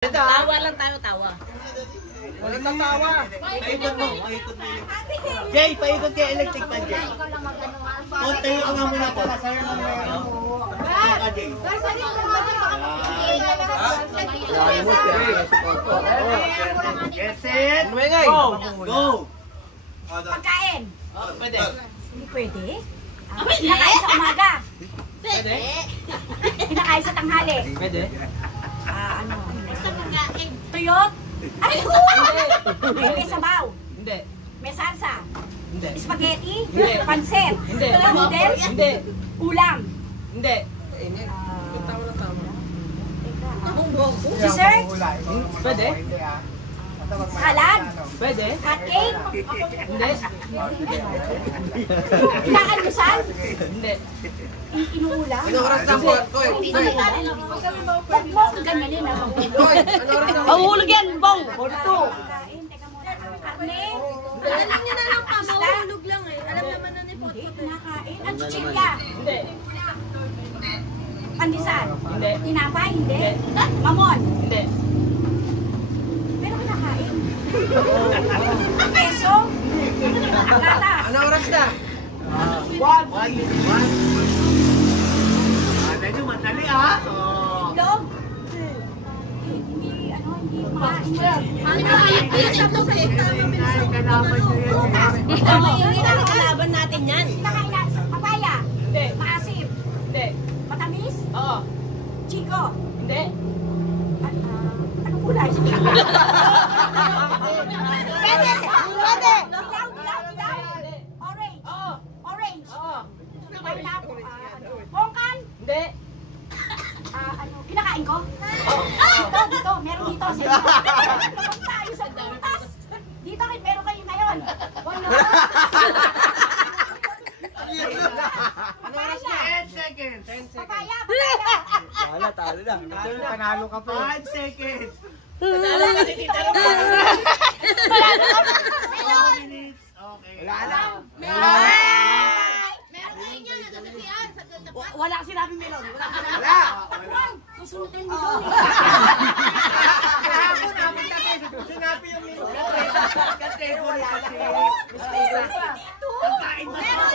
Tawa lang tayo, tawa. Walang tatawa. Paikot mo, paikot mo. Jay, paikot kay electric pan, Jay. O, tayo ka nga muna po. Sa'yo lang meron. Ka, Jay. Get set. Go. Go. Pagkain. Pwede. Hindi pwede. Pinakain sa umaga. Pwede. Pinakain sa tanghali. Pwede. Ano? Tuyot. Ay ko! May sabaw. Hindi. May salsa. Hindi. Spaghetti. Hindi. Pansit. Hindi. Noodles. Hindi. Ulam. Hindi. Dessert. Pwede. Salad. Pwede. Hot cake. Hindi. Inaalmusal. Hindi. Inuulam. Anong oras na po? Huwag mo ganyan yun. Mahulog yan, bong. Pagkain. Teka muna. Karne. Alam niyo na lang pa, mahulog lang eh. Alam naman na ni Hindi. Potpot. Kinakain. Ang chichilya. Hindi. Pandesal. Hindi. Tinapay. Hindi. Mamon. Hindi. Pero kinakain. Peso. Gatas. Anong oras na? One minute. Medyo madali, ah. Itlog. Hindi, hindi makain. Kalaban natin yan. Kinakain na sa papaya. Hindi. Maasim. Hindi. Matamis. Oo. Chico. Hindi. Anong kulay? Pwede! Pwede! Dilaw, dilaw, dilaw. Orange. Oo. Orange. Oo. Bongkan. Hindi. Kinakain ko? Dito, meron dito. Tayo sa butas. Dito, meron kayo ngayon. Papaya. 10 seconds. Papaya, papaya. Wala, talo na. Panalo ka pa. 5 seconds. 4 minutes. Okay. Wala na. Meron kayo niya, nagkasasiyan. Wala ka sinabi, Melon. Wala ka sinabi. Wala. Susunutin mo doon. Sinabi yung minute. Category kasi. Ito. Kain na.